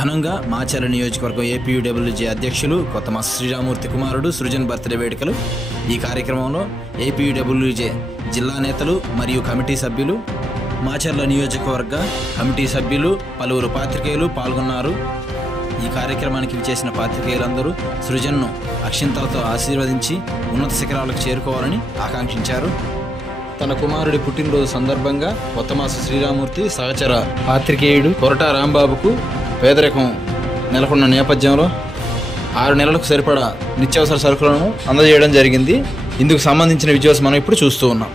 ఘనంగా మాచర్ల నియోజకవర్గం ఏపీయూడబ్ల్యూజే అధ్యక్షులు కొత్తమాస శ్రీరామూర్తి కుమారుడు సృజన్ బర్త్డే వేడుకలు. ఈ కార్యక్రమంలో ఏపీయూడబ్ల్యూజే జిల్లా నేతలు మరియు కమిటీ సభ్యులు, మాచర్ల నియోజకవర్గ కమిటీ సభ్యులు, పలువురు పాత్రికేయులు పాల్గొన్నారు. ఈ కార్యక్రమానికి విచ్చేసిన పాత్రికేయులందరూ సృజన్ను అక్షింతలతో ఆశీర్వదించి ఉన్నత శిఖరాలకు చేరుకోవాలని ఆకాంక్షించారు. తన కుమారుడి పుట్టినరోజు సందర్భంగా కొత్తమాస శ్రీరామూర్తి సహచర పాత్రికేయుడు కొరటా రాంబాబుకు పేదరికం నెలకొన్న నేపథ్యంలో 6 నెలలకు సరిపడా నిత్యావసర సరుకులను అందజేయడం జరిగింది. ఇందుకు సంబంధించిన విజువల్స్ మనం ఇప్పుడు చూస్తూ ఉన్నాం.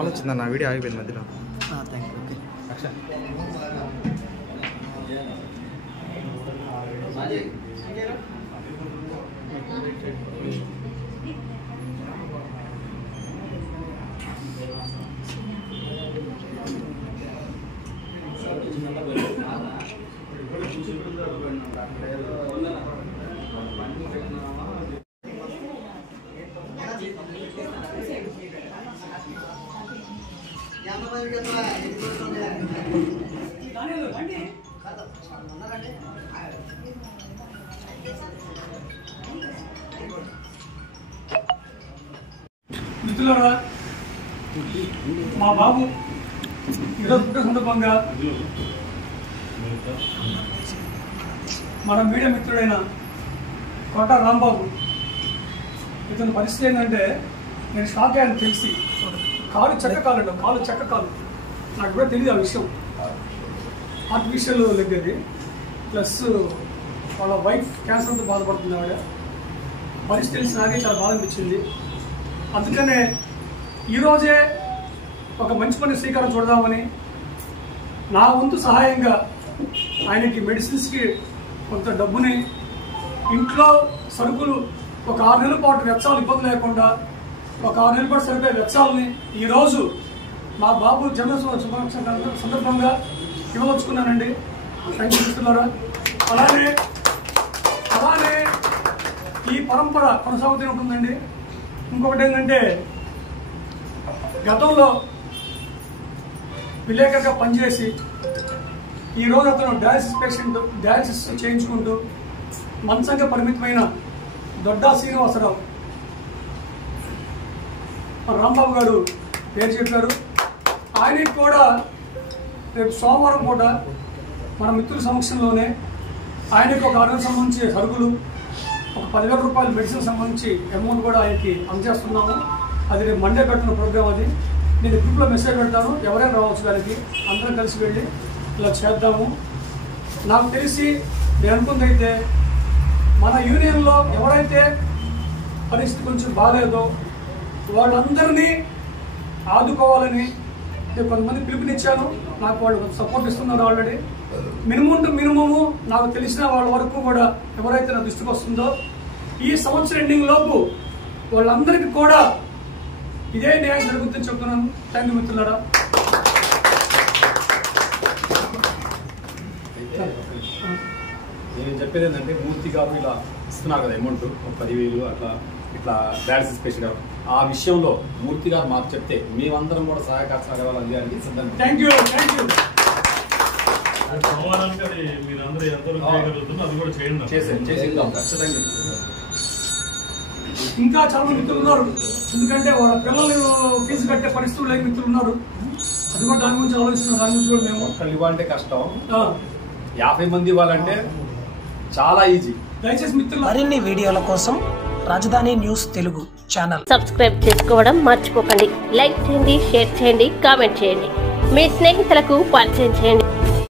ఆలోచిందా నా వీడియో ఆగిపోయింది మధ్యలో. మిత్రులారా, మా బాబు ఈరోజు పుట్టిన సందర్భంగా మన మీడియా మిత్రుడైన కొరటా రాంబాబు, ఇతని పరిస్థితి ఏంటంటే, నేను షాక్ అయ్యాను తెలిసి. కాలు చెక్క కాలు నాకు కూడా తెలియదు ఆ విషయం. ఆర్టిఫిషియల్ లెగ్ అది, ప్లస్ వాళ్ళ వైఫ్ క్యాన్సర్తో బాధపడుతుంది. ఆవిడ పరిస్థితి తెలిసి నాకే చాలా బాధ అనిపించింది. అందుకనే ఈరోజే ఒక మంచి పని శ్రీకారం చూడదామని నా వంతు సహాయంగా ఆయనకి మెడిసిన్స్కి కొంత డబ్బుని, ఇంట్లో సరుకులు ఒక 6 నెలల పాటు వెచ్చాలు ఇబ్బంది లేకుండా ఒక 6 నెలల పాటు సరిపోయే వెచ్చాలని ఈరోజు మా బాబు జన్మదిన సందర్భంగా ఇవ్వవచ్చుకున్నానండి. సంక్షిప్తున్నారా. అలానే ఈ పరంపర కొనసాగుతూ ఉంటుందండి. ఇంకొకటి ఏంటంటే గతంలో విలేకరుగా పనిచేసి ఈరోజు అతను డయాలసిస్ పేషెంట్ డయాలసిస్ చేయించుకుంటూ మంచంగా పరిమితమైన దొడ్డా శ్రీనివాసరావు రాంబాబు గారు పేరు చెప్పారు. ఆయనకి కూడా రేపు సోమవారం పూట మన మిత్రుల సమక్షంలోనే ఆయనకు ఒక ఆరోగ్యం సంబంధించి సరుకులు, ఒక 10,000 రూపాయల మెడిసిన్ సంబంధించి అమౌంట్ కూడా ఆయనకి అందజేస్తున్నాము. అది రేపు మండే పెట్టిన ప్రోగ్రామ్. అది నేను గ్రూప్లో మెసేజ్ పెడతాను, ఎవరైనా రావచ్చు. దానికి అందరం కలిసి వెళ్ళి ఇలా చేద్దాము. నాకు తెలిసి నేను అనుకుందైతే మన యూనియన్లో ఎవరైతే పరిస్థితి కొంచెం బాగాలేదో వాళ్ళందరినీ ఆదుకోవాలని కొంతమంది పిలుపునిచ్చాను. నాకు వాళ్ళు సపోర్ట్ ఇస్తున్నారు ఆల్రెడీ. మినిమం టు మినిమము నాకు తెలిసిన వాళ్ళ వరకు కూడా ఎవరైతే నా దృష్టికి వస్తుందో ఈ సంవత్సరం ఎండింగ్ లోపు వాళ్ళందరికీ కూడా ఇదే న్యాయం జరుగుతుందని చెప్తున్నాను. థ్యాంక్ యూ మిత్రులారా. నేను చెప్పేది ఏంటంటే మూర్తి గారు ఇలా ఇస్తున్నారు కదా అమౌంట్ 10,000 అట్లా ఇట్లా డయాలసిస్ పేషెంట్, ఆ విషయంలో మూర్తి గారు మాకు చెప్తే మేమందరం కూడా సహాయక సహకారాలు అందించడానికి సిద్ధంగా. Thank you. ఇంకా చాలా మంది మిత్రులు ఉన్నారు. ఎందుకంటే వాళ్ళ పిల్లలు ఫీజు కట్టే పరిస్థితులు లేని మిత్రులు ఉన్నారు. అది కూడా దాని గురించి ఆలోచిస్తున్నాం. దాని గురించి కూడా మేము ఒక్కళ్ళు ఇవ్వాలంటే కష్టం, 50 మంది ఇవ్వాలంటే చాలా ఈజీ. దయచేసి మిత్రులు మరిన్ని వీడియోల కోసం రాజధాని న్యూస్ తెలుగు ఛానల్ సబ్స్క్రైబ్ చేసుకోవడం మర్చిపోకండి. లైక్ చేయండి, షేర్ చేయండి, కామెంట్ చేయండి. మీ స్నేహితులకు పరిచయం చేయండి.